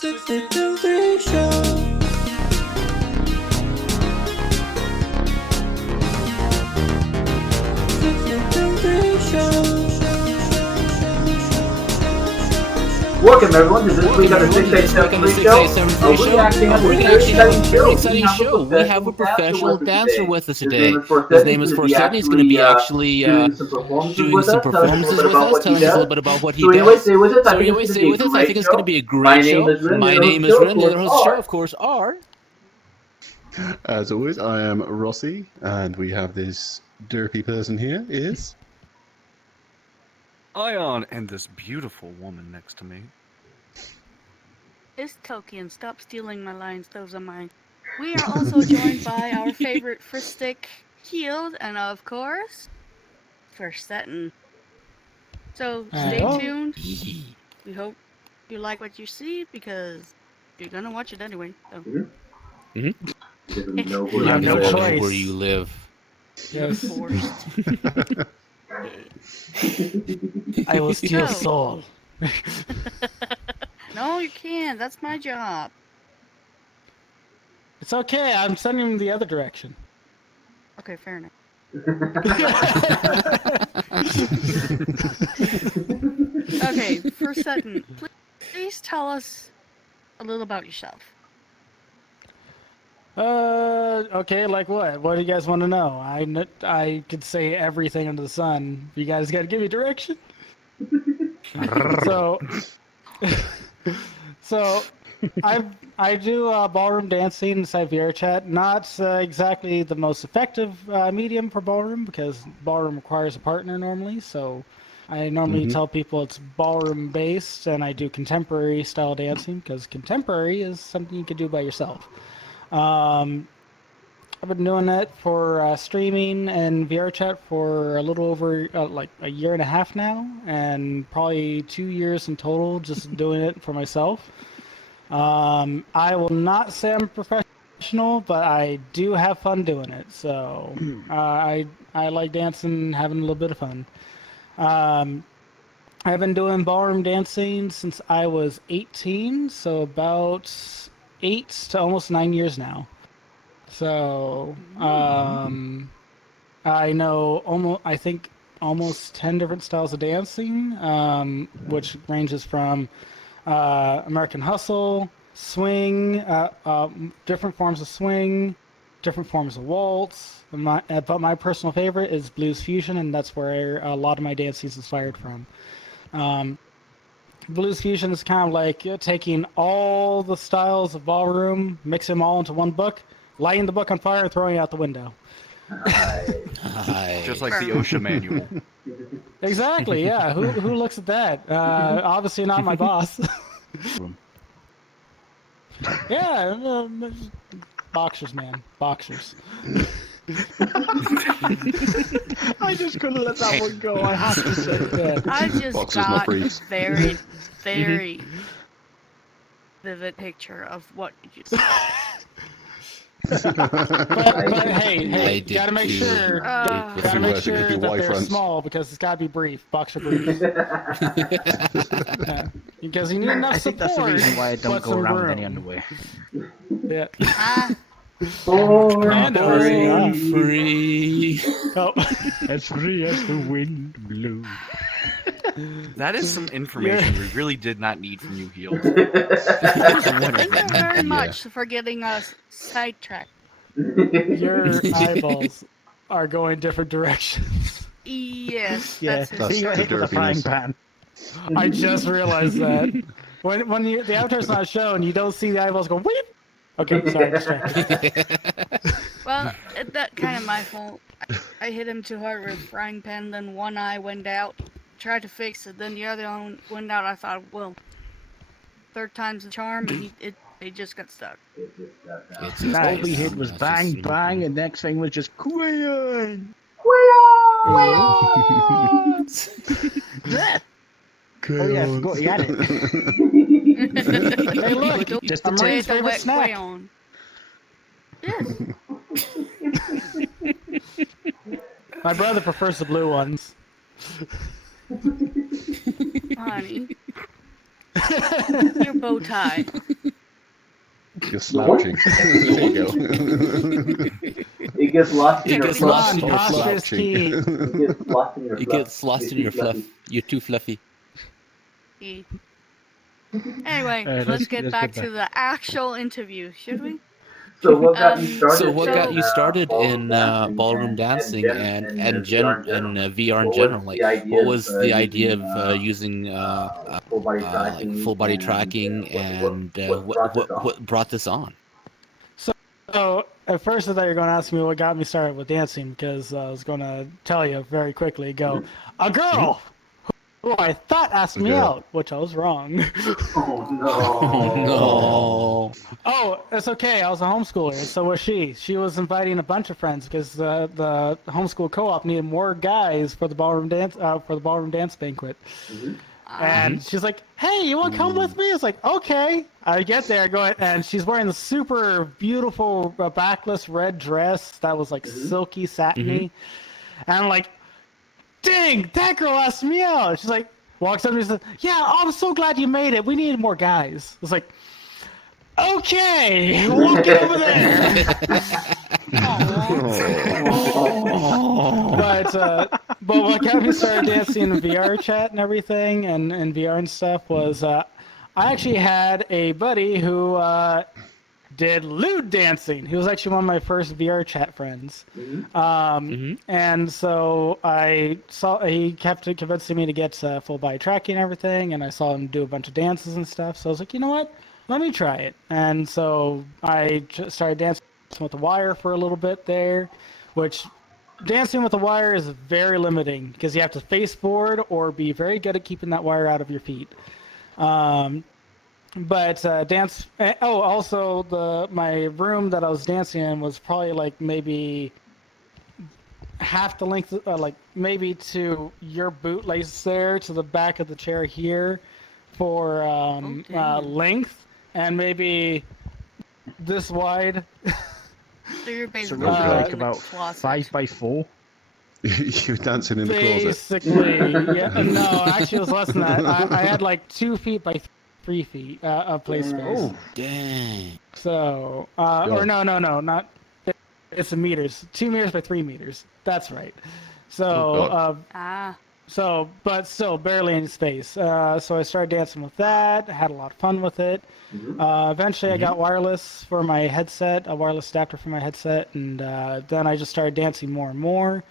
62 show. Welcome everyone to this week on the 687 show. We're reacting to a very exciting show. We have a professional dancer with us today. His name is Forsettin. He's going to be actually doing some performances with us, telling us a little bit about what he does. So anyway, stay with us. I think it's going to be a great show. My name is Ren. The other hosts of the show, of course, are... As always, I am Rossi, and we have this derpy person here is... Ion, and this beautiful woman next to me. It's Tolkien. Stop stealing my lines. Those are mine. We are also joined by our favorite Fristic Healed, and of course, Forsettin. So stay tuned. We hope you like what you see because you're gonna watch it anyway. So. You have no choice where you live. Yes. I will steal soul. No, you can't. That's my job. It's okay. I'm sending him the other direction. Okay, fair enough. Okay, Forsettin, please tell us a little about yourself. Okay, like what? What do you guys want to know? I could say everything under the sun. You guys got to give me direction. So, I do ballroom dancing inside VRChat. Not exactly the most effective medium for ballroom because ballroom requires a partner normally. So, I normally tell people it's ballroom based, and I do contemporary style dancing because contemporary is something you can do by yourself. I've been doing that for streaming and VRChat for a little over like a year and a half now, and probably 2 years in total just doing it for myself. I will not say I'm professional, but I do have fun doing it. So I like dancing, having a little bit of fun. I've been doing ballroom dancing since I was 18, so about 8 to almost 9 years now. So I know almost 10 different styles of dancing, which ranges from American Hustle, swing, different forms of swing, different forms of waltz. But my personal favorite is blues fusion, and that's where a lot of my dancing is inspired from. Blues fusion is kind of like taking all the styles of ballroom, mixing them all into one book, lighting the book on fire, and throwing it out the window. Just like the OSHA manual. Exactly, yeah. Who looks at that? Obviously not my boss. Yeah, boxers, man. Boxers. I just couldn't let that one go. I have to say that. I just Boxers, got not a briefs. very, very vivid picture of what you just said. But hey, gotta make sure If that you were to be they're Y-fronts. small because it's gotta be brief. Boxer brief. Yeah. Because you need enough I think support. that's the reason why I don't but go some around with room. any underwear. Yeah. Free. Oh. As free as the wind blew. That is some information we really did not need from you, Healed. Thank you very much for getting us sidetracked. Your eyeballs are going different directions. Yes, Yeah, that's that's his he got hit with a frying pan. I just realized that. When the avatar's not shown, you don't see the eyeballs go weep. Okay, sorry, distracted. Well, that kind of my fault. I hit him too hard with a frying pan, then one eye went out. Tried to fix it, then the other one went out. I thought, well, third time's the charm, and it just got stuck. All we hit was bang, bang, and next thing was just Quayon! Oh yeah, I forgot he had it. Hey, look, Just a a Marine's The favorite wet snack. crayon. Yes. My brother prefers the blue ones. Honey. Your bow tie. You're slouching. There you go. It gets lost in It your gets fluff. lost in your Posture's fluff. key. It gets lost in your It fluff. gets lost in your fluff. You're too fluffy. Anyway, let's get back to the actual interview, should we? So what got you started? So what got you started ballroom in dancing ballroom dancing and VR in general? Like, what was the idea of using full body tracking? full body tracking, and what brought this on? So at first I thought you were going to ask me what got me started with dancing, because I was going to tell you very quickly. Go, a girl who I thought asked me out, which I was wrong. Oh no! Oh no! Oh, it's okay. I was a homeschooler, and so was she. She was inviting a bunch of friends because the homeschool co-op needed more guys for the ballroom dance banquet. And she's like, "Hey, you want to come with me?" It's like, "Okay." I get there, and she's wearing the super beautiful backless red dress that was like silky satiny, and I'm like, "Dang, that girl asked me out." She's like, walks up and says, "Yeah, I'm so glad you made it. We needed more guys." It's like, "Okay, walk it over there." But what got me started dancing in VR chat and everything, and VR and stuff, was I actually had a buddy who did lewd dancing. He was actually one of my first VR chat friends. And so he kept convincing me to get full body tracking and everything, and I saw him do a bunch of dances and stuff. So I was like, you know what? Let me try it. And so I started dancing with the wire for a little bit there, which dancing with the wire is very limiting because you have to face forward or be very good at keeping that wire out of your feet. But dance. Oh, also my room that I was dancing in was probably like maybe half the length, like maybe to your bootlace there to the back of the chair here, for length, and maybe this wide. So you're So basically roughly in like the about closet. 5x4. You're dancing in the closet. Basically, yeah. No, actually, it was less than that. I had like 2 feet by 3 feet of play space. Oh, dang. So, or no, not. It's in meters. 2 meters by 3 meters. That's right. So, but still barely any space. So I started dancing with that. Had a lot of fun with it. Eventually, I got wireless for my headset, a wireless adapter for my headset, and then I just started dancing more and more.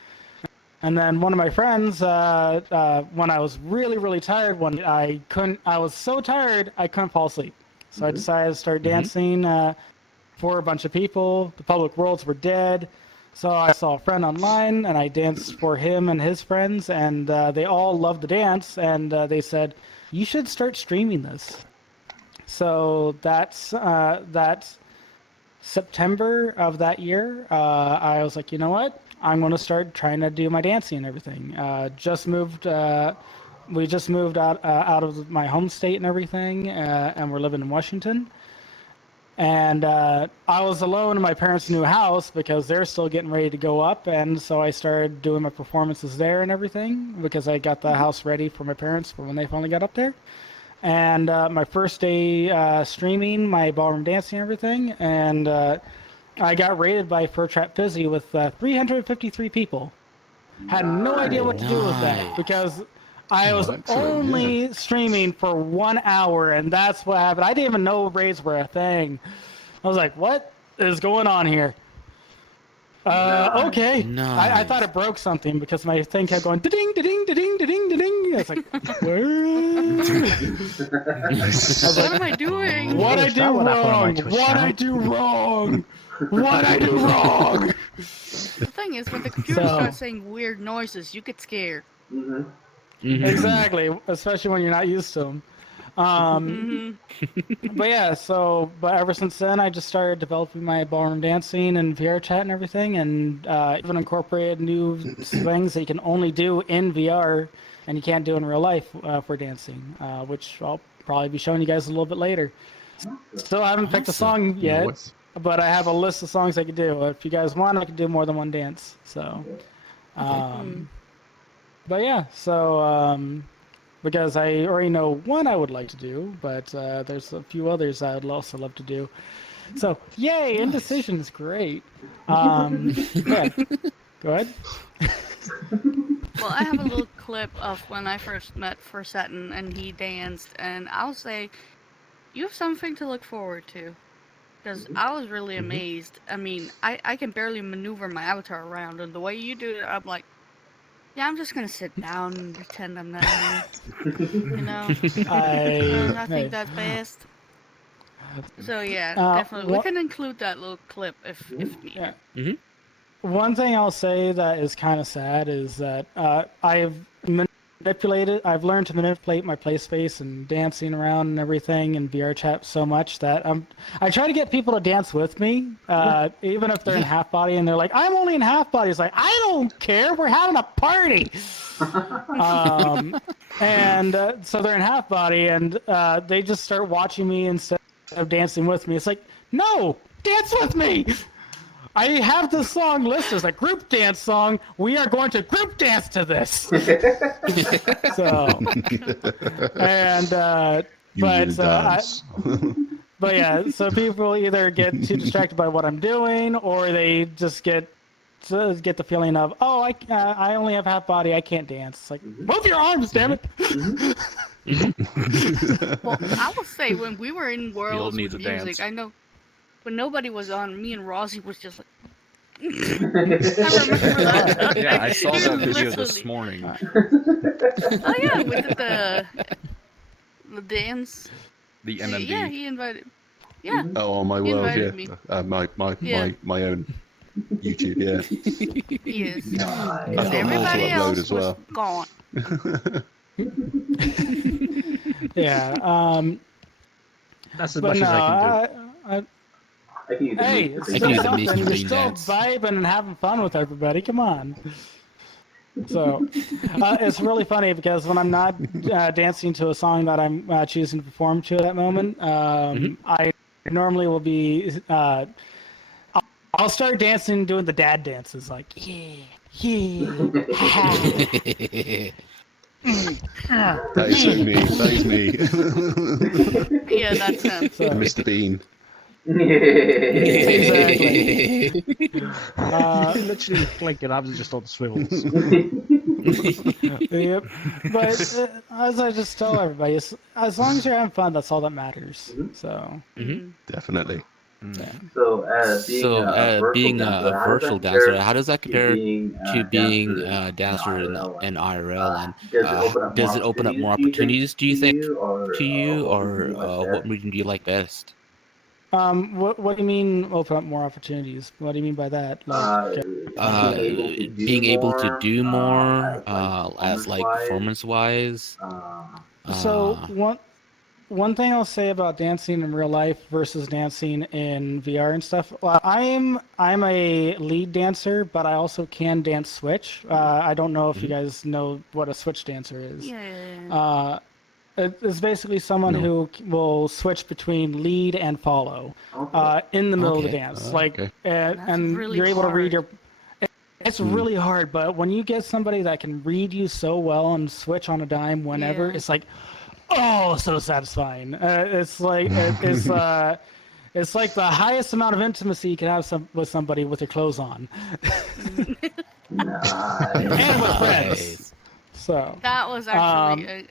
And then one of my friends, when I was really, really tired, I was so tired I couldn't fall asleep. So I decided to start dancing for a bunch of people. The public worlds were dead. So I saw a friend online, and I danced for him and his friends, and they all loved the dance, and they said, "You should start streaming this." So that's September of that year. I was like, you know what? I'm going to start trying to do my dancing and everything. We just moved out of my home state and everything, and we're living in Washington. And I was alone in my parents' new house because they're still getting ready to go up, and so I started doing my performances there and everything because I got the house ready for my parents for when they finally got up there. And my first day streaming my ballroom dancing and everything, and I got rated by Fur Trap Fizzy with 353 people. Had no idea what to do with that because I was only streaming for 1 hour, and that's what happened. I didn't even know raids were a thing. I was like, what is going on here? Okay. I thought it broke something because my thing kept going da-ding, da-ding, da-ding, da-ding, da-ding. I was like, where? What am I doing? What I do wrong? What I do wrong? What I do wrong? The thing is, when the computer starts saying weird noises, you get scared. Exactly, especially when you're not used to them. But yeah, but ever since then, I just started developing my ballroom dancing and VR chat and everything, and even incorporated new things that you can only do in VR and you can't do in real life for dancing, which I'll probably be showing you guys a little bit later. Still haven't picked a song yet, but I have a list of songs I could do. If you guys want, I could do more than one dance. So, but yeah, so because I already know one I would like to do, but there's a few others I would also love to do. So, yay, nice. Indecision is great. Yeah, go ahead. Well, I have a little clip of when I first met Forsettin and he danced, and I'll say, you have something to look forward to. Because I was really amazed. I mean, I can barely maneuver my avatar around, and the way you do it, I'm like, yeah, I'm just gonna sit down and pretend I'm not here. You know? I think that's best. So yeah, definitely. We can include that little clip if needed. Yeah. One thing I'll say that is kind of sad is that I've learned to manipulate my play space and dancing around and everything in VR chat so much that I try to get people to dance with me, even if they're in half body and they're like, I'm only in half body. It's like, I don't care. We're having a party. So they're in half body and they just start watching me instead of dancing with me. It's like, no, dance with me. I have this song listed as a group dance song. We are going to group dance to this. But yeah, so people either get too distracted by what I'm doing, or they just get the feeling of, oh, I only have half body, I can't dance. It's like, move your arms, damn it. Well, I will say when we were in Worlds with Music, I know. When nobody was on, me and Rossi was just like... I remember that. Yeah, I saw that video this morning. Oh yeah, we did the dance. The MMD. Yeah, he invited... Yeah. Oh, on my world, yeah. Me. My own YouTube, yeah. Yes. I've got Everybody more to upload as well. Gone. Yeah, that's as much as I can do. Hey, it's still something. You're still vibing and having fun with everybody. Come on. So, it's really funny because when I'm not dancing to a song that I'm choosing to perform to at that moment, I normally will be... I'll start dancing, doing the dad dances, like, yeah. That is so me. That is me. Yeah, that's him. So, Mr. Bean. Exactly. Literally like your abs are just on swivels. Yep. But as I just tell everybody, as long as you're having fun, that's all that matters. So. Definitely. Yeah. So, being a virtual dancer, how does that compare to being a dancer in IRL? And does it open up more opportunities, do you think, to you, or what region do you like best? What do you mean open up more opportunities? What do you mean by that? Like, being able to do more, as like performance-wise. So one thing I'll say about dancing in real life versus dancing in VR and stuff. I'm a lead dancer, but I also can dance switch. I don't know if you guys know what a switch dancer is. Yeah. It's basically someone who will switch between lead and follow in the middle of the dance. And really you're able to read hard. It's really hard, but when you get somebody that can read you so well and switch on a dime whenever, it's like, oh, so satisfying. It's like it's like the highest amount of intimacy you can have with somebody with their clothes on. And with friends. So that was actually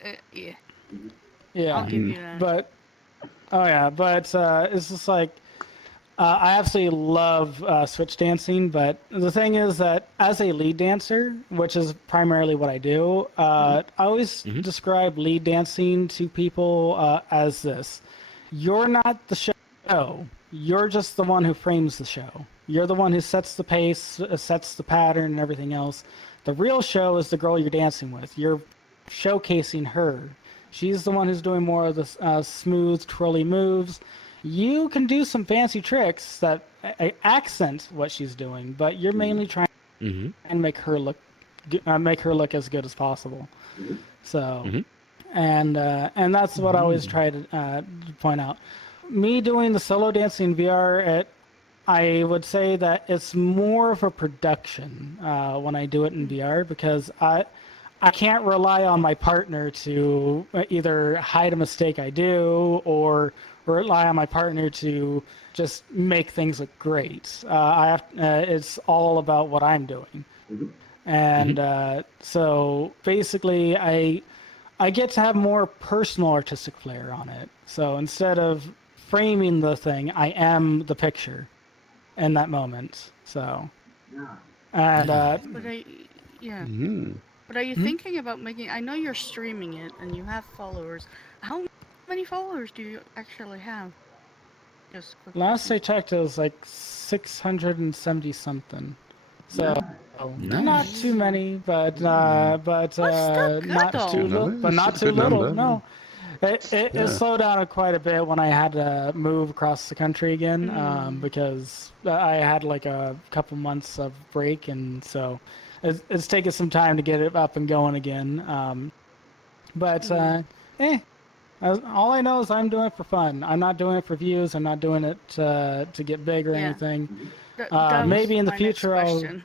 yeah. I'll give you that. But it's just like I absolutely love switch dancing, but the thing is that as a lead dancer, which is primarily what I do, I always describe lead dancing to people as this. You're not the show. You're just the one who frames the show. You're the one who sets the pace, sets the pattern, and everything else. The real show is the girl you're dancing with. You're showcasing her. She's the one who's doing more of the smooth, twirly moves. You can do some fancy tricks that accent what she's doing, but you're mainly trying and make her look as good as possible. So, and that's what I always try to point out. Me doing the solo dancing in VR, I would say that it's more of a production when I do it in VR because I can't rely on my partner to either hide a mistake I do or rely on my partner to just make things look great. It's all about what I'm doing. And so basically I get to have more personal artistic flair on it. So instead of framing the thing, I am the picture in that moment. So, and But are you thinking about making? I know you're streaming it and you have followers. How many followers do you actually have? Just quick last I question. checked, it was like 670 something. So Nice. not too many, but still good, not though. too little, but not too Good little. number. No, it slowed down quite a bit when I had to move across the country again, because I had like a couple months of break, and so it's taken some time to get it up and going again. All I know is I'm doing it for fun. I'm not doing it for views. I'm not doing it to get big or anything. That Maybe was in the my next future question.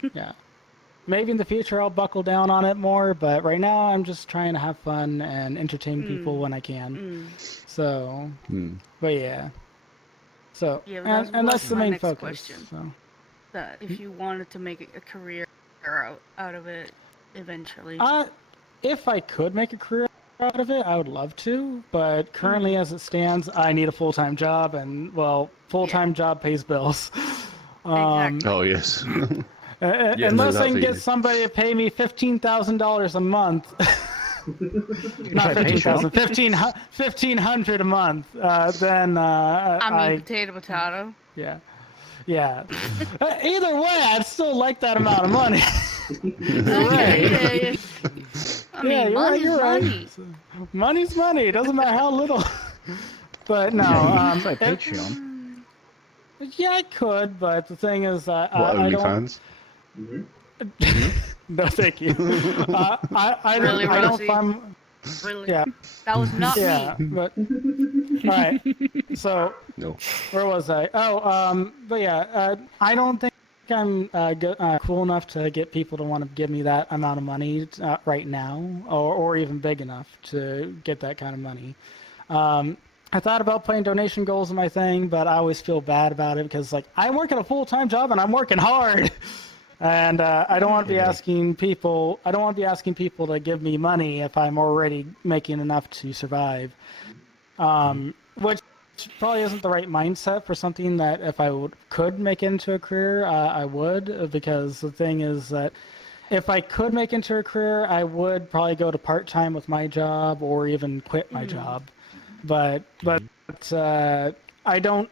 Maybe in the future I'll buckle down on it more, but right now I'm just trying to have fun and entertain people when I can. So, but yeah. So, and that's the main focus. Question. So. That if you wanted to make a career out of it eventually. If I could make a career out of it, I would love to, but currently as it stands, I need a full-time job, and well, full-time job pays bills. Exactly. Oh yes. Unless I can get somebody to pay me $15,000 a month. Not 15,000, 1,500 a month. Then I mean, potato. Yeah. Either way, I'd still like that amount of money. You're right. I mean, money's money. Money's money. It doesn't matter how little. But no. Like Patreon. Yeah, I could, but the thing is, I OnlyFans? No, thank you. I Really, don't find. Really? Yeah. That was not me. But all right. So No. where was I? But yeah, I don't think I'm cool enough to get people to want to give me that amount of money right now, or even big enough to get that kind of money. I thought about putting donation goals in my thing, but I always feel bad about it because like I'm working a full-time job and I'm working hard. And I don't want to be asking people. I don't want to be asking people to give me money if I'm already making enough to survive. Which probably isn't the right mindset for something that if I could make into a career, I would. Because the thing is that if I could make into a career, I would probably go to part-time with my job or even quit my job. But I don't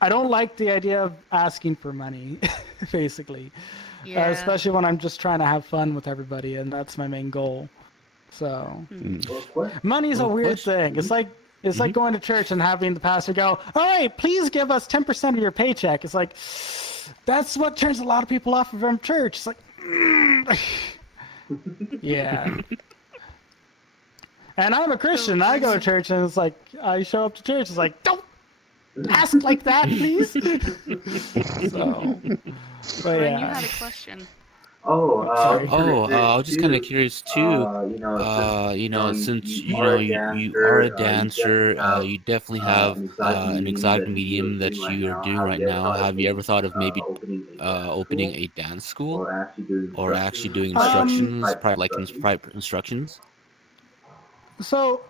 like the idea of asking for money, basically. Yeah. Especially when I'm just trying to have fun with everybody, and that's my main goal. So, money's a weird thing. It's like going to church and having the pastor go, "All right, please give us 10% of your paycheck." It's like that's what turns a lot of people off from church. It's like, yeah. And I'm a Christian. I go to church, and it's like I show up to church. It's like, don't ask like that, please. So, but Ren, yeah. you had a question. I was just kind of curious too. Since you are a dancer, you definitely have an exotic medium that you are doing right now. Have you ever thought of maybe opening a dance school, or actually doing instructions, private instructions? So,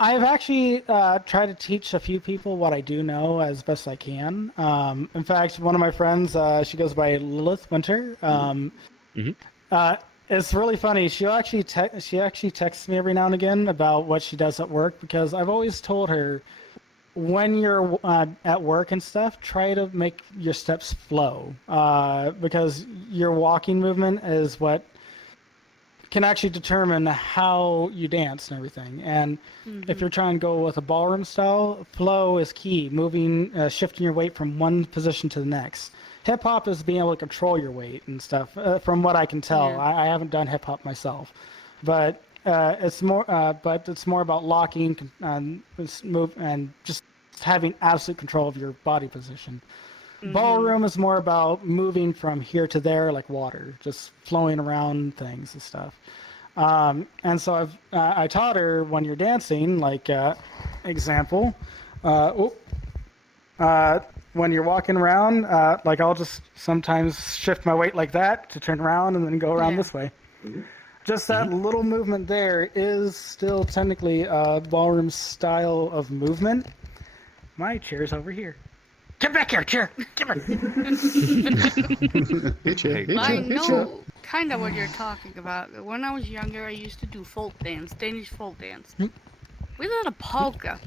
I've actually tried to teach a few people what I do know as best I can. In fact, one of my friends, she goes by Lilith Winter. It's really funny. She actually texts me every now and again about what she does at work because I've always told her when you're at work and stuff, try to make your steps flow because your walking movement is what can actually determine how you dance and everything. And if you're trying to go with a ballroom style, flow is key. Moving, shifting your weight from one position to the next. Hip hop is being able to control your weight and stuff. From what I can tell, I haven't done hip hop myself, but it's more about locking and move and just having absolute control of your body position. Ballroom is more about moving from here to there like water, just flowing around things and stuff. And so I taught her when you're dancing, like example, when you're walking around, like I'll just sometimes shift my weight like that to turn around and then go around this way. Just that little movement there is still technically a ballroom style of movement. My chair's over here. Get back here, chair! Get back. I know kind of what you're talking about. When I was younger, I used to do folk dance, Danish folk dance. We did a polka.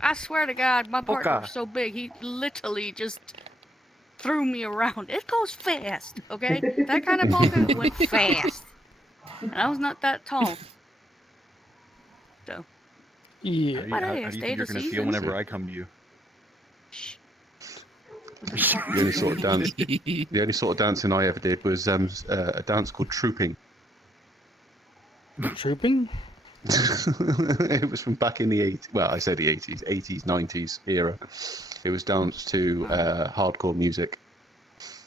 I swear to God, my partner was so big, he literally just threw me around. It goes fast, okay? That kind of polka went fast. And I was not that tall. So. Yeah. How do you think you're going to feel whenever I come to you? The only sort of dancing I ever did was a dance called trooping. Trooping? It was from back in the 80s. Well, I say the 80s, 90s era. It was danced to hardcore music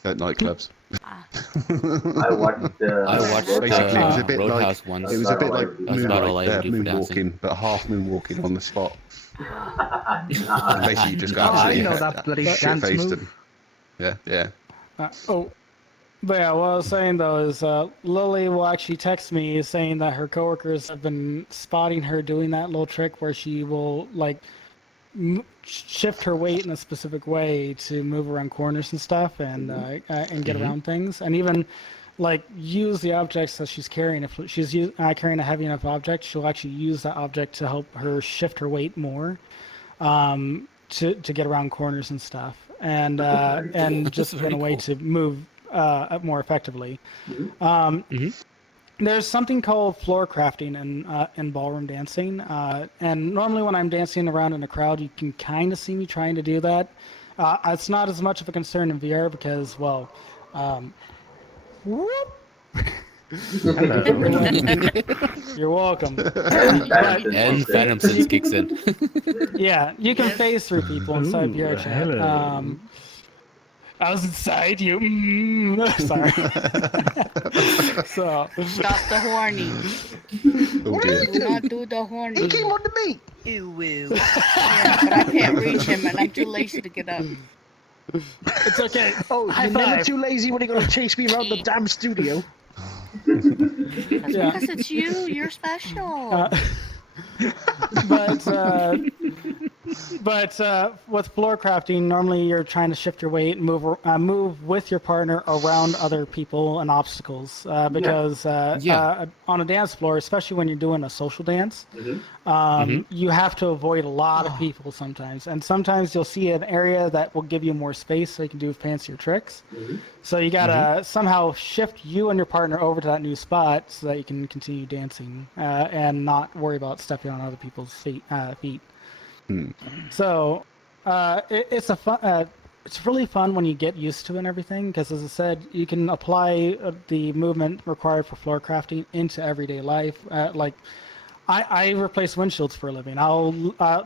at nightclubs. I watched basically it was a bit Roadhouse like ones. it was a bit like moonwalking, but half moonwalking on the spot. And basically, you just got I know that bloody dance move. Yeah. But yeah, what I was saying though is Lily will actually text me saying that her coworkers have been spotting her doing that little trick where she will like shift her weight in a specific way to move around corners and stuff and get around things, and even like use the objects that she's carrying. If she's carrying a heavy enough object, she'll actually use that object to help her shift her weight more to get around corners and stuff, and just in a way to move more effectively. There's something called floor crafting in ballroom dancing, and normally when I'm dancing around in a crowd, you can kind of see me trying to do that. It's not as much of a concern in VR because, well, whoop. You're welcome. And Phantom Sense kicks in. Yeah, you can phase through people inside VR chat. I was inside you. Sorry. So stop the horny. Do not do the horny. He came on to me. Ew, ew. Yeah, but I can't reach him, and I'm too lazy to get up. It's okay. Oh, you're never too lazy when you're going to chase me around the damn studio. That's because it's you. You're special. But with floor crafting, normally you're trying to shift your weight and move with your partner around other people and obstacles. Because on a dance floor, especially when you're doing a social dance, you have to avoid a lot of people sometimes. And sometimes you'll see an area that will give you more space so you can do fancier tricks. So you gotta somehow shift you and your partner over to that new spot so that you can continue dancing and not worry about stepping on other people's feet. So it's really fun when you get used to it and everything, because as I said, you can apply the movement required for floor crafting into everyday life. Like I replace windshields for a living. I'll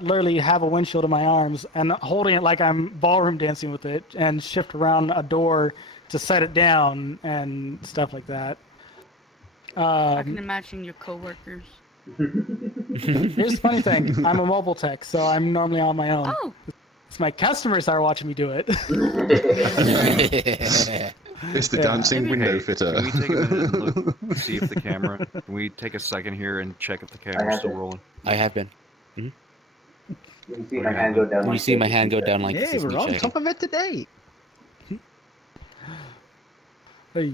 literally have a windshield in my arms and holding it like I'm ballroom dancing with it and shift around a door to set it down and stuff like that. I can imagine your coworkers. Here's the funny thing. I'm a mobile tech, so I'm normally on my own. Oh. It's my customers that are watching me do it. It's the dancing window fitter. Can we take a minute and look, see if the camera... Can we take a second here and check if the camera's still rolling? I have been. You can see my hand go down. You see my hand go down like this. Yeah, we're on top of it today. But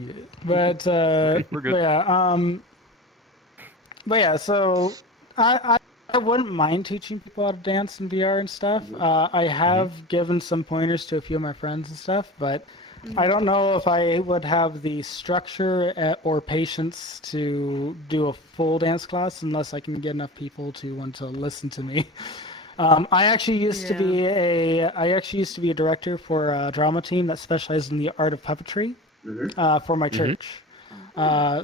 we're good. But yeah, so I wouldn't mind teaching people how to dance in VR and stuff. I have given some pointers to a few of my friends and stuff, but I don't know if I would have the structure or patience to do a full dance class unless I can get enough people to want to listen to me. I actually used to be a director for a drama team that specialized in the art of puppetry for my church.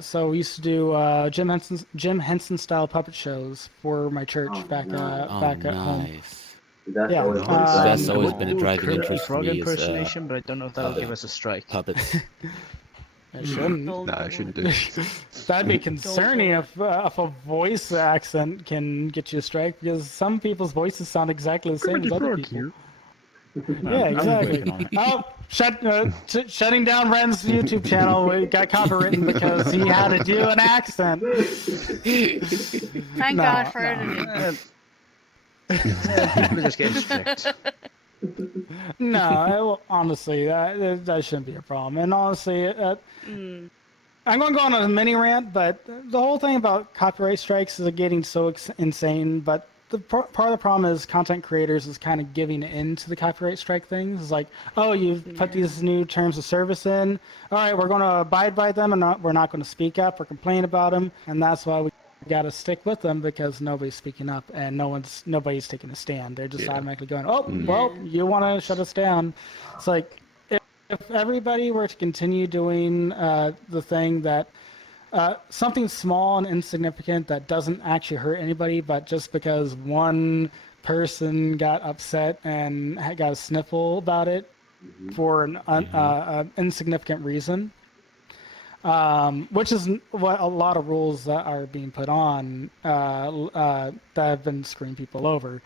So we used to do Jim Henson style puppet shows for my church back at home. That's always been a driving interest for me. Impersonation, but I don't know if that'll give us a strike. Puppets. It shouldn't. No, it shouldn't do. That'd be concerning if a voice accent can get you a strike, because some people's voices sound exactly the same as other people. Yeah, exactly. Oh, shutting down Ren's YouTube channel. We got copywritten because he had to do an accent. Thank God for editing. People are just getting strict. No, honestly, that shouldn't be a problem. And honestly, I'm going to go on a mini rant, but the whole thing about copyright strikes is getting so insane. But part of the problem is content creators is kind of giving in to the copyright strike things. It's like, oh, you've put these new terms of service in. All right, we're going to abide by them, and we're not going to speak up or complain about them. And that's why we got to stick with them, because nobody's speaking up and nobody's taking a stand. They're just automatically going, oh, well, you want to shut us down. It's like, if everybody were to continue doing the thing that something small and insignificant that doesn't actually hurt anybody, but just because one person got upset and got a sniffle about it for an insignificant reason, which is what a lot of rules that are being put on that have been screwing people over.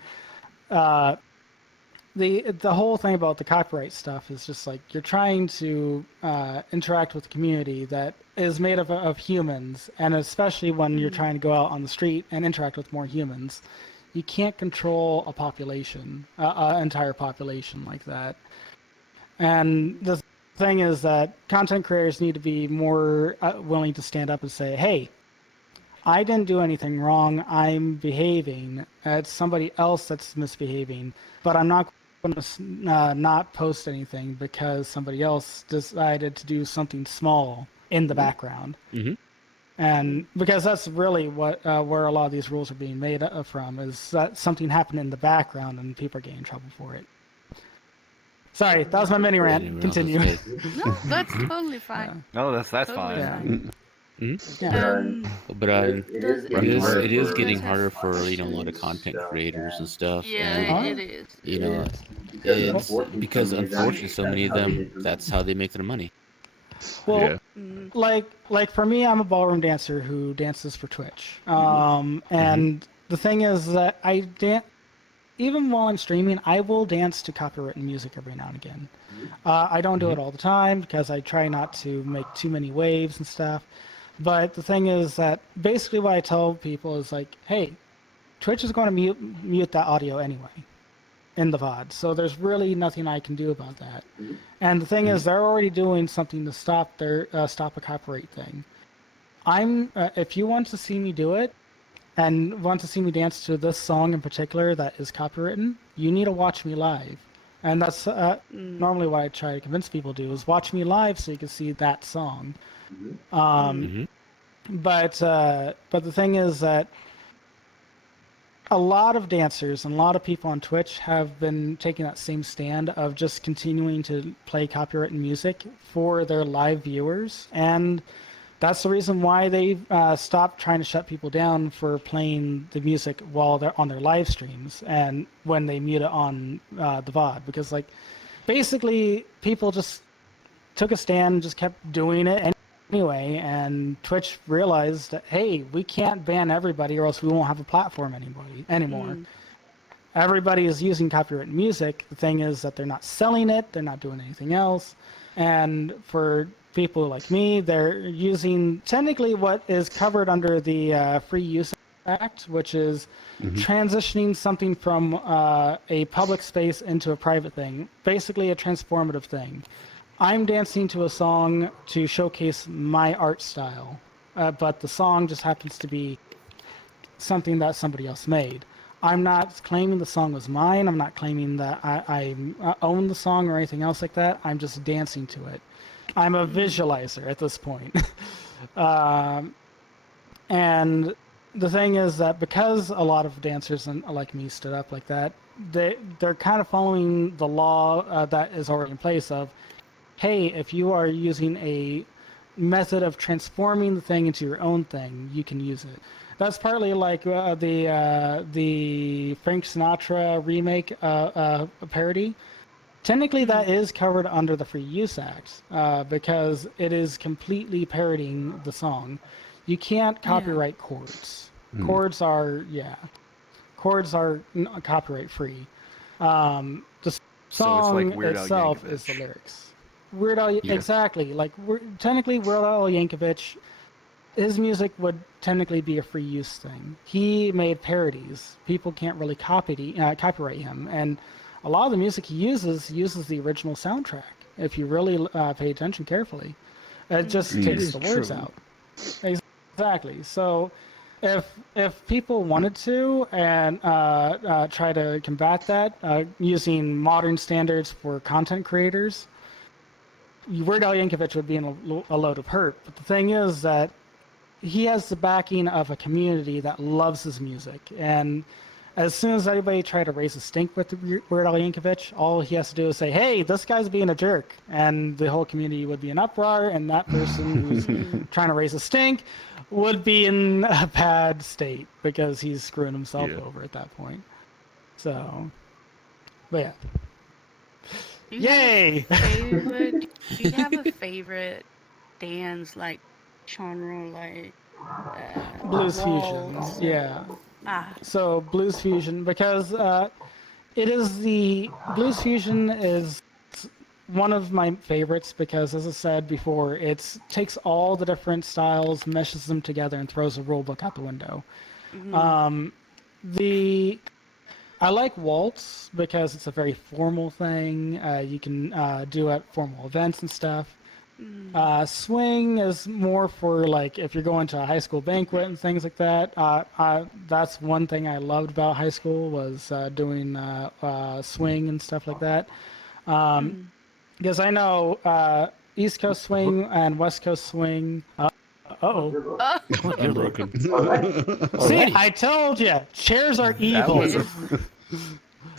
The whole thing about the copyright stuff is just like, you're trying to interact with the community that is made of humans, and especially when you're trying to go out on the street and interact with more humans, you can't control a population, an entire population like that. And the thing is that content creators need to be more willing to stand up and say, hey, I didn't do anything wrong, I'm behaving, it's somebody else that's misbehaving, but I'm not going to not post anything because somebody else decided to do something small in the background. And because that's really what where a lot of these rules are being made from, is that something happened in the background and people are getting in trouble for it. Sorry, that was my mini rant. Continue. No, that's totally fine. No, that's Totally fine. But it is getting harder for a lot of content creators and stuff. Yeah, and, it is. It's because unfortunately so many of them, that's how they make their money. Well, like for me, I'm a ballroom dancer who dances for Twitch. And the thing is that even while I'm streaming, I will dance to copywritten music every now and again. I don't do it all the time because I try not to make too many waves and stuff. But the thing is that basically what I tell people is like, hey, Twitch is going to mute that audio anyway in the VOD. So there's really nothing I can do about that. And the thing is, they're already doing something to stop a copyright thing. If you want to see me do it and want to see me dance to this song in particular that is copywritten, you need to watch me live. And that's normally what I try to convince people to do, is watch me live so you can see that song. But the thing is that a lot of dancers and a lot of people on Twitch have been taking that same stand of just continuing to play copyrighted music for their live viewers, and that's the reason why they stopped trying to shut people down for playing the music while they're on their live streams and when they mute it on the VOD, because like basically people just took a stand and just kept doing it anyway, and Twitch realized that, hey, we can't ban everybody or else we won't have a platform anymore. Everybody is using copyrighted music. The thing is that they're not selling it, they're not doing anything else, and for people like me, they're using technically what is covered under the Free Use Act, which is transitioning something from a public space into a private thing, basically a transformative thing. I'm dancing to a song to showcase my art style, but the song just happens to be something that somebody else made. I'm not claiming the song was mine. I'm not claiming that I own the song or anything else like that. I'm just dancing to it. I'm a visualizer at this point. And the thing is that because a lot of dancers like me stood up like that, they're kind of following the law that is already in place of, hey, if you are using a method of transforming the thing into your own thing, you can use it. That's partly like the Frank Sinatra remake parody. Technically, that is covered under the Free Use Act because it is completely parodying the song. You can't copyright chords. Chords are copyright free. The song Weird Al itself Yankovic. is the lyrics. Weird Al, exactly. Like technically, Weird Al Yankovic, his music would technically be a free use thing. He made parodies. People can't really copyright him, and a lot of the music he uses the original soundtrack. If you really pay attention carefully, it just takes the words out. Exactly. So, if people wanted to and try to combat that using modern standards for content creators, Weird Al Yankovic would be in a load of hurt. But the thing is that he has the backing of a community that loves his music, and as soon as anybody try to raise a stink with Weird Al Yankovic, all he has to do is say, "Hey, this guy's being a jerk," and the whole community would be in uproar, and that person who's trying to raise a stink would be in a bad state because he's screwing himself over at that point. So, but yeah. Yay! Do you have a favorite dance like genre like blues fusion? Yeah. So blues fusion, because blues fusion is one of my favorites because, as I said before, it takes all the different styles, meshes them together, and throws the rule book out the window. I like waltz because it's a very formal thing. You can do at formal events and stuff. Swing is more for like if you're going to a high school banquet and things like that. That's one thing I loved about high school was doing swing and stuff like that. Because I know East Coast swing and West Coast swing. You're broken. See, I told you, chairs are evil.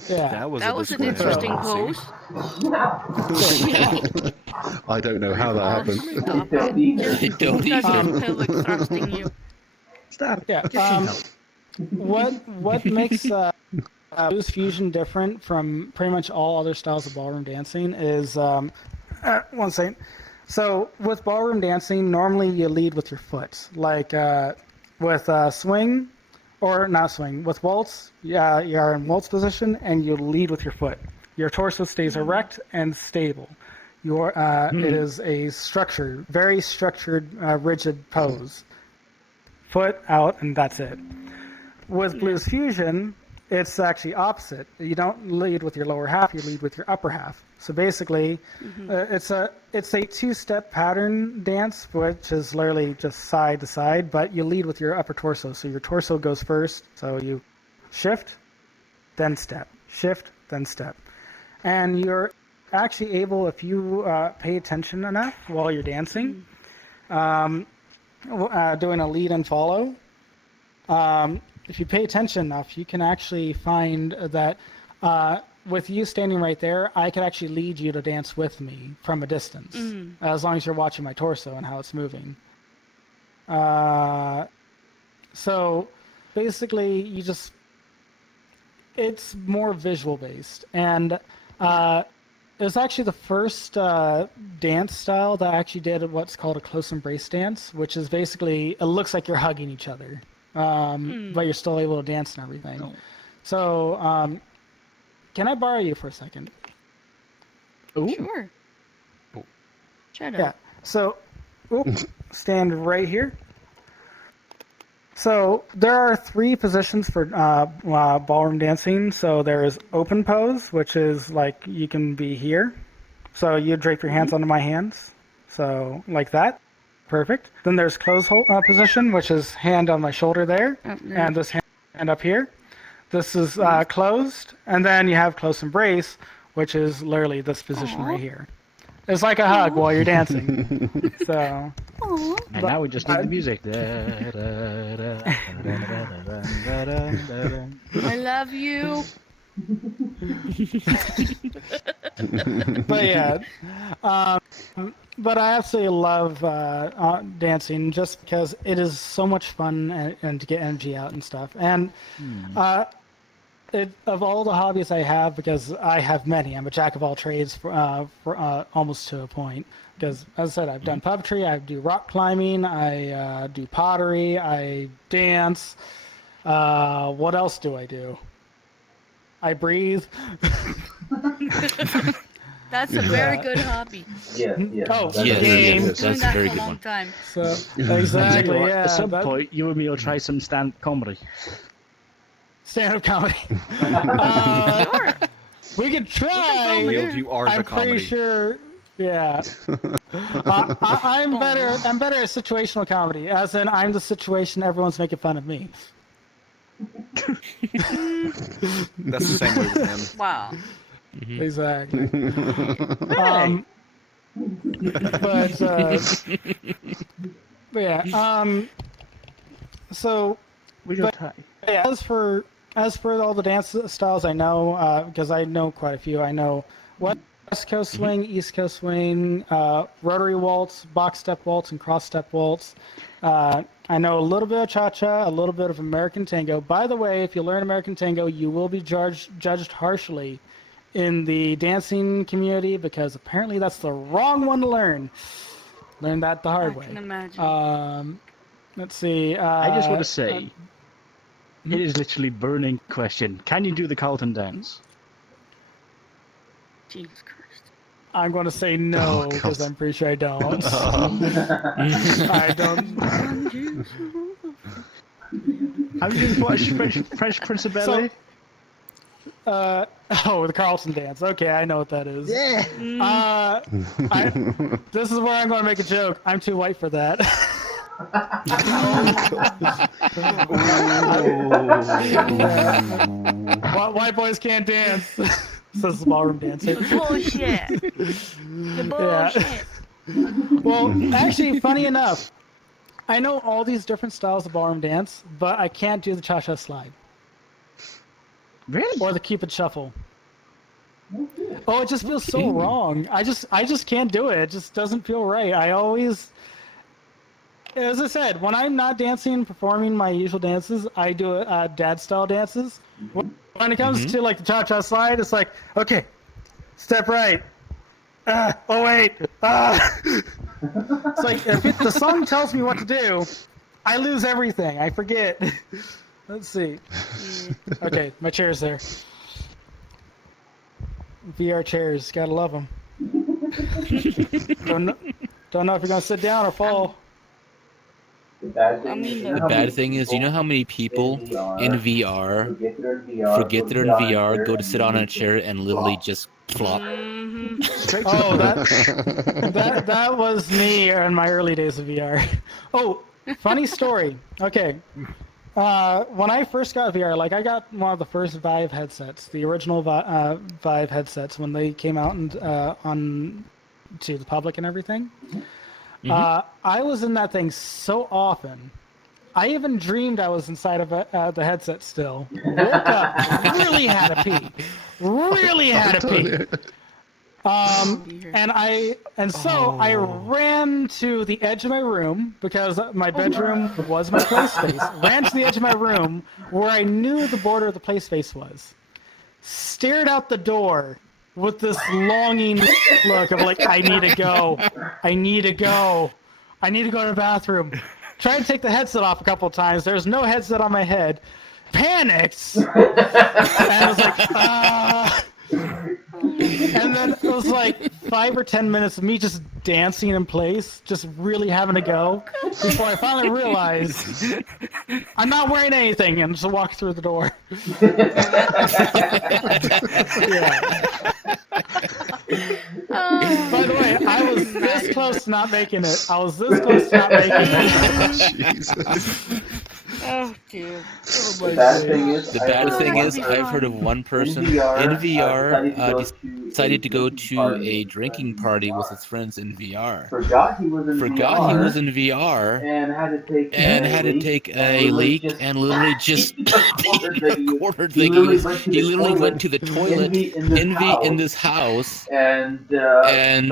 That was an interesting pose. I don't know how that happened. Stop it. Don't even. Pelvic thrusting you. Stop. Yeah. What makes blues fusion different from pretty much all other styles of ballroom dancing is one second. So with ballroom dancing, normally you lead with your foot, like with swing. Or not swing. With waltz, you're in waltz position and you lead with your foot. Your torso stays erect and stable. It is a very structured, rigid pose. Foot out, and that's it. With blues fusion, it's actually opposite. You don't lead with your lower half, you lead with your upper half. So basically, it's a two-step pattern dance, which is literally just side to side, but you lead with your upper torso. So your torso goes first, so you shift, then step, shift, then step. And you're actually able, if you pay attention enough while you're dancing, doing a lead and follow, if you pay attention enough, you can actually find that with you standing right there, I could actually lead you to dance with me from a distance, as long as you're watching my torso and how it's moving. So basically, it's more visual based. And it's actually the first dance style that actually did what's called a close embrace dance, which is basically, it looks like you're hugging each other. But you're still able to dance and everything. Oh. So, can I borrow you for a second? Ooh. Sure. Oh. Shut up. Yeah. So, stand right here. So there are 3 positions for ballroom dancing. So there is open pose, which is like you can be here. So you drape your hands onto my hands. So like that. Perfect. Then there's closed hold, position, which is hand on my shoulder there, and this hand up here. This is closed, and then you have close embrace, which is literally this position right here. It's like a hug while you're dancing. So. And now we just need the music. I love you. But yeah. But I absolutely love dancing just because it is so much fun and to get energy out and stuff. And of all the hobbies I have, because I have many, I'm a jack of all trades for almost to a point. Because, as I said, I've done puppetry, I do rock climbing, I do pottery, I dance. What else do I do? I breathe. That's a very good hobby. Yes, yes. Oh, Yes, game. yes, Doing that's a that very for a good long one. time. So I tell you exactly, what, yeah. at some point, you and me will try some stand-up comedy. Stand-up comedy. Sure. We can try. Yield, you are the I'm comedy. pretty sure. Yeah. I'm better. I'm better at situational comedy, as in I'm the situation everyone's making fun of me. That's the same way with him. Wow. Exactly. But yeah. So We don't try. yeah, as for all the dance styles, I know because I know quite a few. I know West Coast swing, East Coast swing, rotary waltz, box step waltz, and cross step waltz. I know a little bit of cha-cha, a little bit of American tango. By the way, if you learn American tango, you will be judged harshly in the dancing community because apparently that's the wrong one to learn. Learn that the hard I way. can imagine. Let's see. I just want to say, it is literally burning question. Can you do the Carlton dance? Jesus Christ. I'm going to say no God. because I'm pretty sure I don't. I don't. Have you just watched Fresh Prince of Bel-Air? Oh, the Carlton dance. Okay, I know what that is. Yeah. This is where I'm going to make a joke. I'm too white for that. White boys can't dance. Says the ballroom dancer. Bullshit. The bullshit. Well, actually, funny enough, I know all these different styles of ballroom dance, but I can't do the cha-cha slide Really? or the Cupid shuffle. Oh, it just feels so wrong. I just can't do it. It just doesn't feel right. I always, as I said, when I'm not dancing, performing my usual dances, I do dad style dances. When it comes to like the cha-cha slide, it's like, okay, step right. Oh wait. It's like if the song tells me what to do, I lose everything. I forget. Let's see. Okay, my chair's there. VR chairs, gotta love them. Don't know if you're gonna sit down or fall. The bad thing is, you know how many people in VR forget they're in VR, go to sit on a chair, and literally just flop. Oh, that was me in my early days of VR. Oh, funny story. Okay. When I first got VR, like I got one of the first Vive headsets, the original Vive headsets when they came out and on to the public and everything. I was in that thing so often. I even dreamed I was inside of the headset still. Woke up, really had to pee. Really had to pee. So I ran to the edge of my room because my bedroom was my play space. Ran to the edge of my room where I knew the border of the play space was. Stared out the door with this longing look of like, I need to go. I need to go. I need to go to the bathroom. Tried to take the headset off a couple of times. There's no headset on my head. Panicked. And I was like, And then it was like 5 or 10 minutes of me just dancing in place, just really having to go, before I finally realized I'm not wearing anything and just walk through the door. By the way, I was this close to not making it. I was this close to not making it. Jesus. Oh, dude. The bad thing is, I've heard of one person in VR decided to go to a drinking party with his friends in VR. Forgot he was in VR and had to take a leak and literally just quartered thing. He literally went to the toilet in this house and started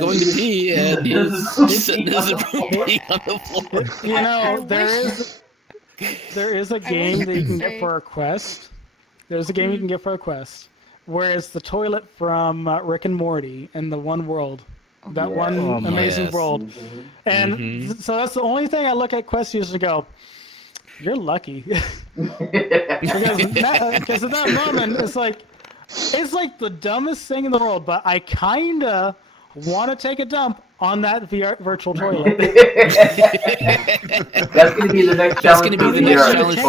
going to pee and is sitting in his room peeing on the floor. You know, there is a game that you can get for a Quest There's a game you can get for a quest, where it's the toilet from Rick and Morty in the one world, that one amazing world. And so that's the only thing I look at quest users and go, "You're lucky," because at that moment it's like the dumbest thing in the world, but I kinda want to take a dump on that virtual toilet. That's going to be the next challenge for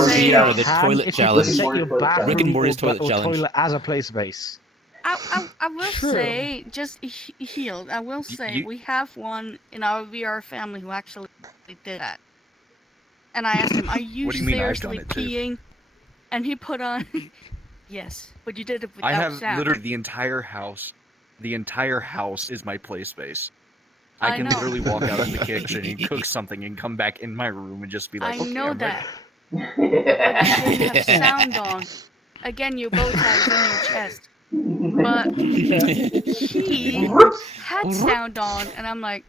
VR, the toilet challenge. Rick and Morty's toilet challenge. Toilet as a place base. I will say, just healed. I will say we have one in our VR family who actually did that. And I asked him, "Are you seriously peeing?" And he put on, "Yes, but you did it without I have sound." literally the entire house. The entire house is my play space. I can know. literally walk out in the kitchen and cook something and come back in my room and just be like, I okay, know I'm that. ready. But you didn't have sound on. Again, your bow tie's in your chest. But he had sound on, and I'm like,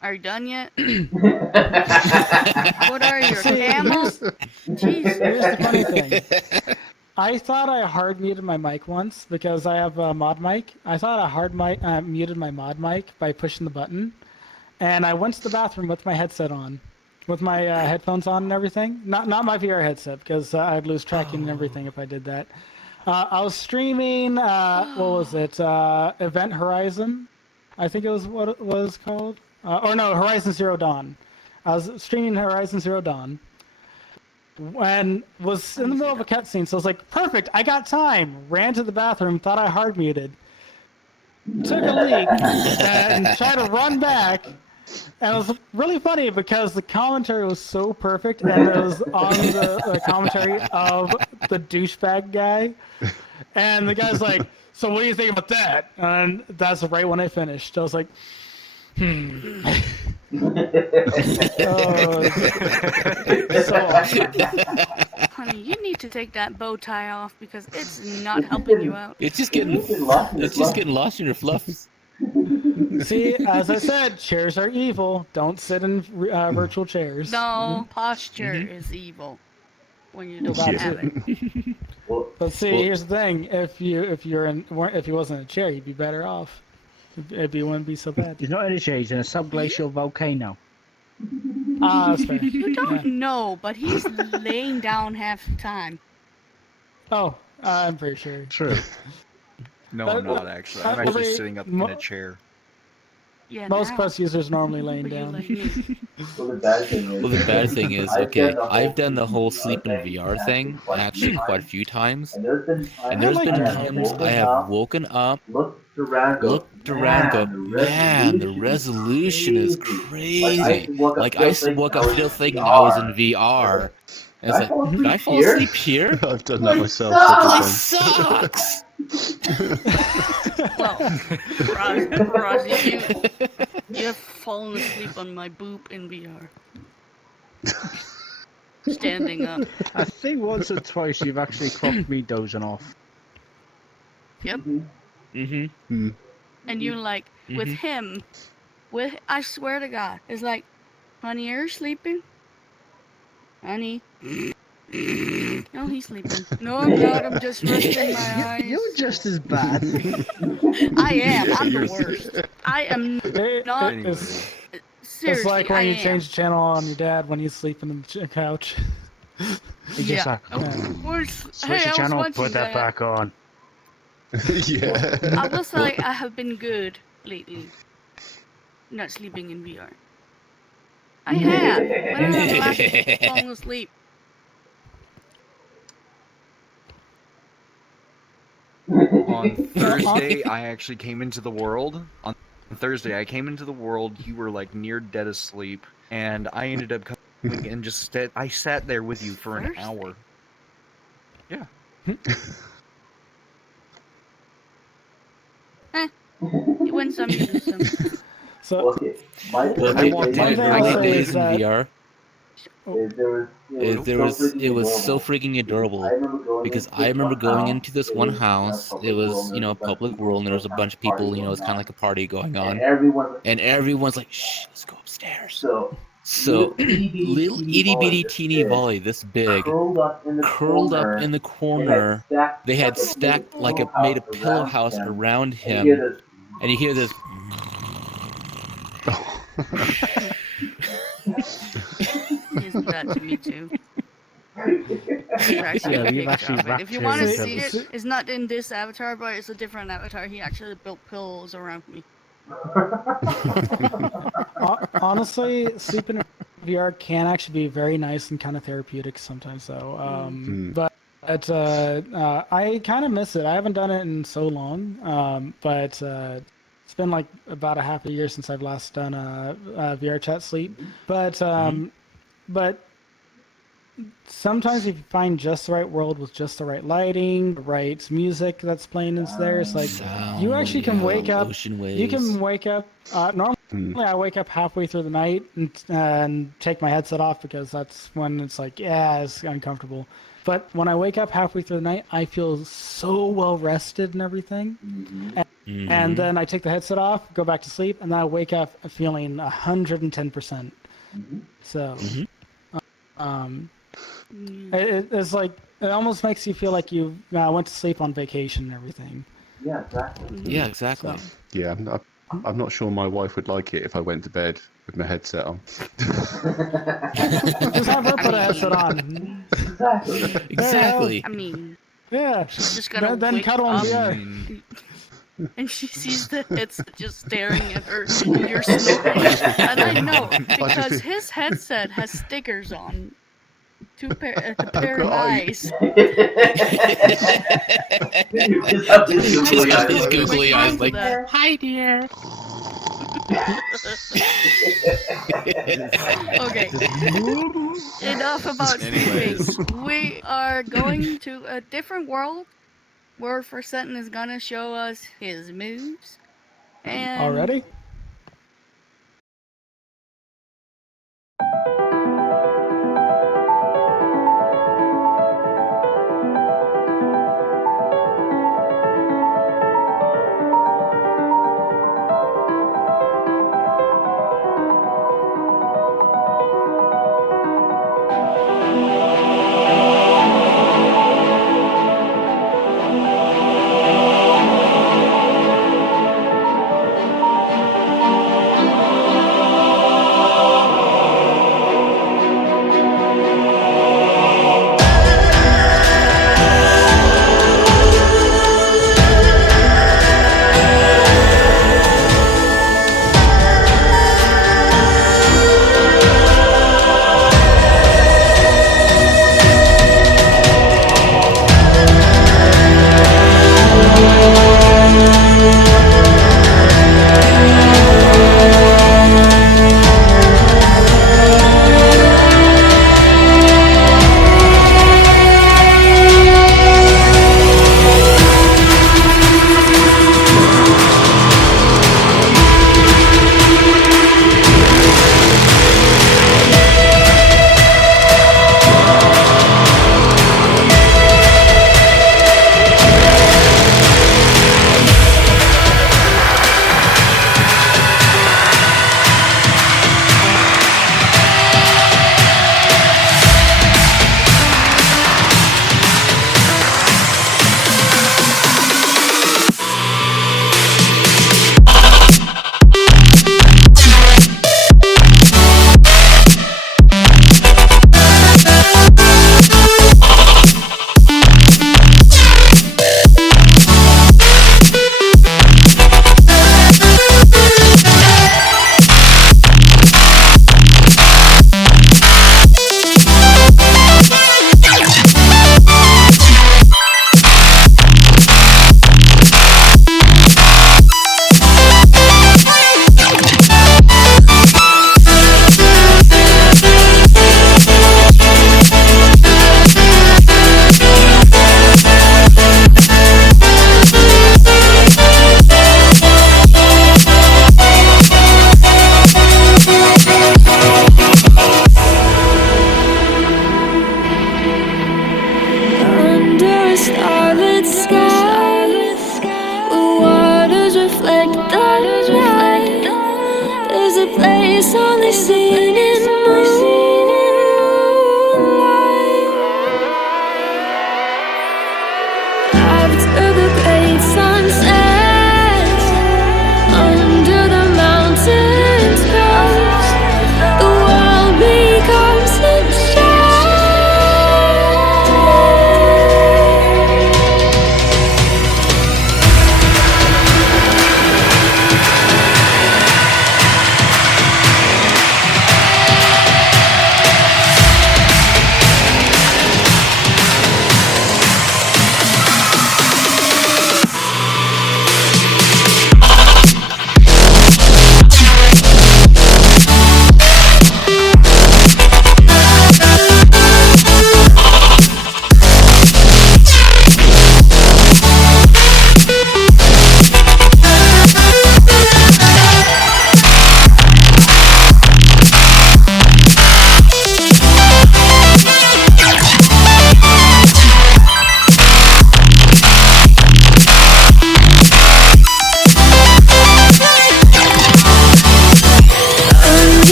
"Are you done yet? What are you, a camel?" Here's the funny thing. I thought I hard muted my mic once because I have a mod mic. I thought I muted my mod mic by pushing the button, and I went to the bathroom with my headset on, with my headphones on and everything. Not my VR headset, because I'd lose tracking and everything if I did that. I was streaming. What was it? Event Horizon, I think it was what it was called. Or no, Horizon Zero Dawn. I was streaming Horizon Zero Dawn. And was in the middle of a cutscene, so I was like, "Perfect, I got time." Ran to the bathroom, thought I hard muted, took a leak, and tried to run back. And it was really funny because the commentary was so perfect, and it was on the commentary of the douchebag guy. And the guy's like, "So what do you think about that?" And that's right when I finished. I was like, so awesome. Honey, you need to take that bow tie off because it's not helping you out. It's just getting lost in your fluffs. See, as I said, chairs are evil. Don't sit in virtual chairs. No, posture is evil when you don't have it. But see, here's the thing: if you wasn't in a chair, you'd be better off. It wouldn't be so bad. He's not in a chair, he's in a subglacial volcano. That's fair. You don't know, but he's laying down half the time. Oh, I'm pretty sure. True. No, I'm not actually. I'm actually sitting up in a chair. Yeah, most quest users normally laying down. Well, the bad thing is, okay, I've done the whole sleep in VR thing actually quite a few times. And there's been times I have woken up, looked around, go, man, the resolution is crazy. Like, I woke up still thinking I was in VR. And it's like, did I fall asleep here? I've done that myself. Holy sucks! Well, Roz, you have fallen asleep on my boob in VR. Standing up. I think once or twice you've actually clocked me dozing off. Yep. Mm-hmm. And you're like, with him, I swear to God, it's like, "Honey, are you sleeping? Honey?" No, he's sleeping. No, I'm not. I'm just resting my eyes. You're just as bad. I am. I'm the worst. I am not. Seriously, it's like when you am. change the channel on your dad when he's sleeping on the couch. He's just like, switch the channel, put that back on. Yeah. I will say I have been good lately. Not sleeping in VR. I have. When I was last falling asleep. On Thursday, I actually came into the world. On Thursday, I came into the world. You were like near dead asleep, and I ended up coming and just I sat there with you for an hour. Yeah. You win some, you lose some. So, I walked in early days in VR. It was so freaking adorable because I remember going into this one house. It was, a public world, and there was a bunch of people. It's kind of like a party going on, and everyone's like, "Shh, let's go upstairs." So, little itty bitty teeny volley this big, curled up in the corner. They had stacked like made a pillow house around him, and you hear this. He's that to me too. Yeah, we've actually If you want to wrapped see him. it, it's not in this avatar, but it's a different avatar. He actually built pillows around me. Honestly, sleep in VR can actually be very nice and kind of therapeutic sometimes, though. But I kind of miss it. I haven't done it in so long, but it's been like about a half a year since I've last done VR chat sleep. But sometimes if you find just the right world with just the right lighting, the right music that's playing in there, it's like you actually can wake up. You can wake up. Normally, I wake up halfway through the night and take my headset off because that's when it's like, it's uncomfortable. But when I wake up halfway through the night, I feel so well rested and everything. And then I take the headset off, go back to sleep, and then I wake up feeling 110%. So. It's like it almost makes you feel like you went to sleep on vacation and everything. Yeah, exactly. Yeah, exactly. So. Yeah, I'm not sure my wife would like it if I went to bed with my headset on. Just have her put a headset on. Exactly. I mean, yeah. she's just gonna then wake cuddle up in VR. and she sees the headset just staring at her. And you're snoring, and I know because his headset has stickers on. Two pair of eyes. His googly eyes like, hi dear. Okay. Enough about sleeping. We are going to a different world where Forsettin is gonna show us his moves. And Already?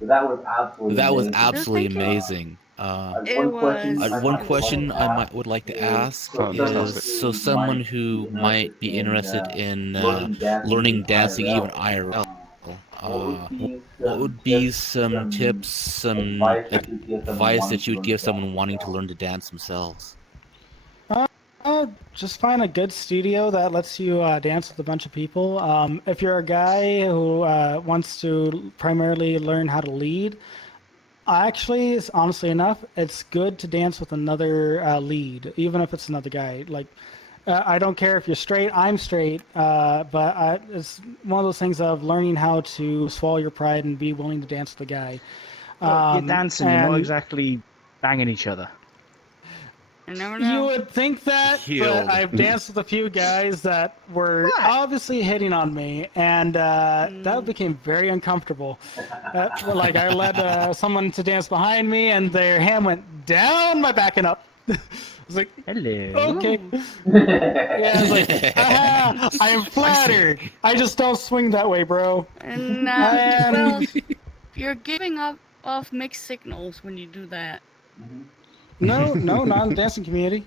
So that was absolutely That was amazing. absolutely Thank you. amazing. It One was. question would like to ask Oh, is, fantastic. so someone who might be interested in learning dancing even IRL, what would be some tips, some advice that you would give someone wanting to learn to dance themselves? Just find a good studio that lets you dance with a bunch of people. If you're a guy who wants to primarily learn how to lead, actually, honestly enough, it's good to dance with another lead, even if it's another guy. Like, I don't care if you're straight. I'm straight, but it's one of those things of learning how to swallow your pride and be willing to dance with a guy. You're dancing, you're not And exactly banging each other. You never you know. would think that, Healed. but I've danced with a few guys that were obviously hitting on me, and that became very uncomfortable. Like, I led someone to dance behind me, and their hand went down my back and up. I was like, Hello. okay. Yeah, I was like, aha, I am flattered. I just don't swing that way, bro. And And- well, you're giving off mixed signals when you do that. No, not in the dancing community.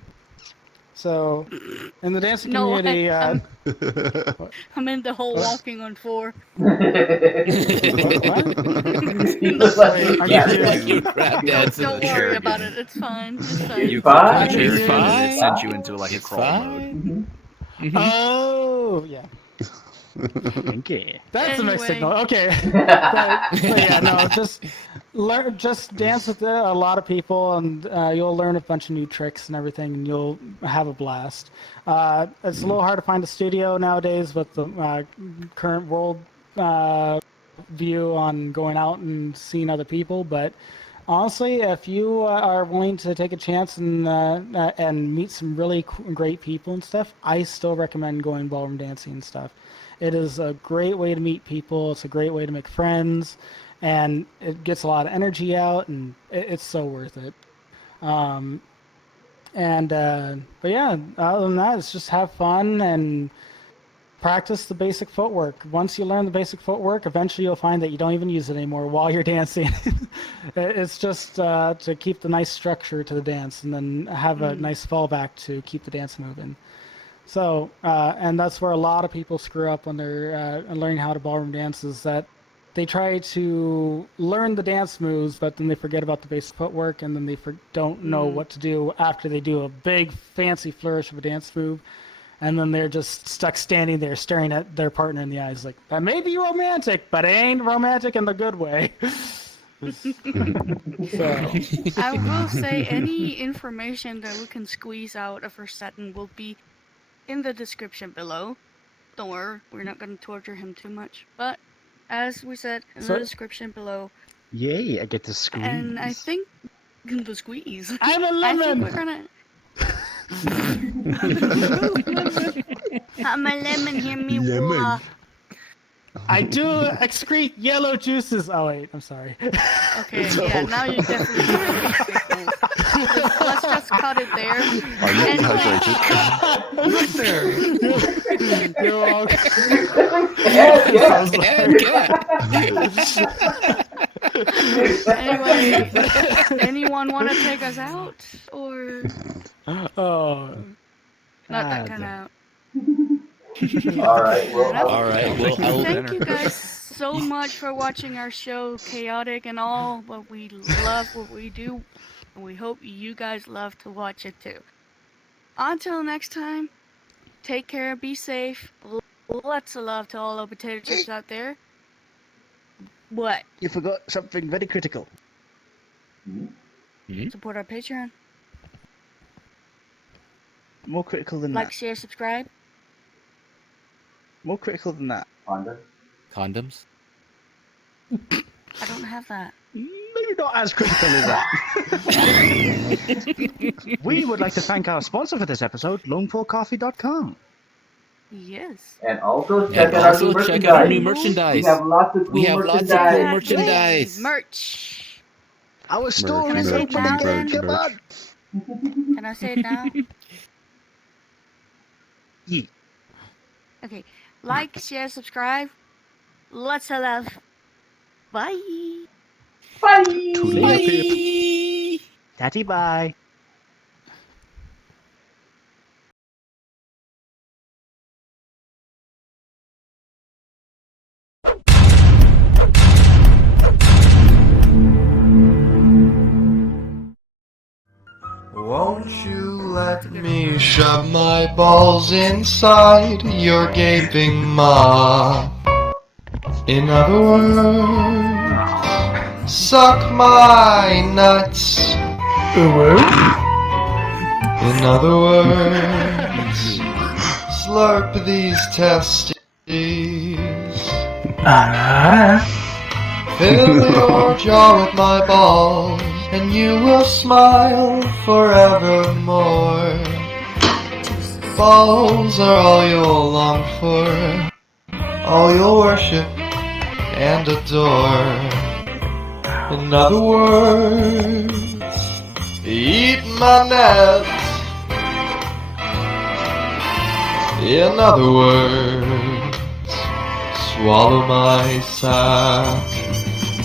So, in the dancing No, community, I'm in the whole walking on 4. what? He looks like Wait, I'm You yeah. look like confused. you grabbed dancing. Don't chair worry about again. it. It's fine. It's fine. You fine? clicked the chair It's again and fine. it sent you into like a It's crawl fine. mode. Oh, yeah. Okay. That's a mixed Anyway. signal. Okay. But yeah, no, just dance with a lot of people, and you'll learn a bunch of new tricks and everything, and you'll have a blast. It's a little hard to find a studio nowadays with the current world view on going out and seeing other people, but honestly, if you are willing to take a chance and meet some really great people and stuff, I still recommend going ballroom dancing and stuff. It is a great way to meet people. It's a great way to make friends, and it gets a lot of energy out, and it's so worth it. But yeah, other than that, it's just have fun and practice the basic footwork. Once you learn the basic footwork, eventually you'll find that you don't even use it anymore while you're dancing. It's just to keep the nice structure to the dance, and then have a nice fallback to keep the dance moving. So, and that's where a lot of people screw up when they're learning how to ballroom dance, is that they try to learn the dance moves, but then they forget about the basic footwork, and then they don't know what to do after they do a big fancy flourish of a dance move. And then they're just stuck standing there staring at their partner in the eyes like, that may be romantic, but it ain't romantic in the good way. So, I will say any information that we can squeeze out of Forsettin will be in the description below. Don't worry, we're not going to torture him too much. But as we said, in the description below. Yay, I get to squeeze. And I think the squeeze. I'm a I think lemon! we're gonna. I'm a lemon, hear me Lemon. I do excrete yellow juices. Oh, wait, I'm sorry. Okay, yeah, now you definitely do. Let's just cut it there. Are you And dehydrated? You're welcome. anyway, anyone want to take us out? Or Oh. not that kind of out? All right. Well, All right. Well, Thank you guys so much for watching our show, chaotic and all, but we love what we do, and we hope you guys love to watch it too. Until next time, take care, be safe. Lots of love to all our potato chips out there. What? You forgot something very critical. Support our Patreon. More critical than Like, that. share, subscribe. More critical than that. Honda. Condoms? I don't have that. Maybe not as critical as that. We would like to thank our sponsor for this episode, lone4coffee.com. Yes. And also And check out also our check out our new merchandise. merchandise. We have lots of cool merchandise. Merch. Our store Can I is say open now again. then? Come on. Can I say it now? Yeah. Okay. Like, share, subscribe. Lots of love. Bye. Bye! Bye. Tatty bye. Won't you let me shove my balls inside your gaping maw? In other words, suck my nuts. In other words, slurp these testes. Fill your jaw with my balls, and you will smile forevermore. Balls are all you'll long for, all you'll worship and adore. In other words, eat my nuts. In other words, swallow my sack.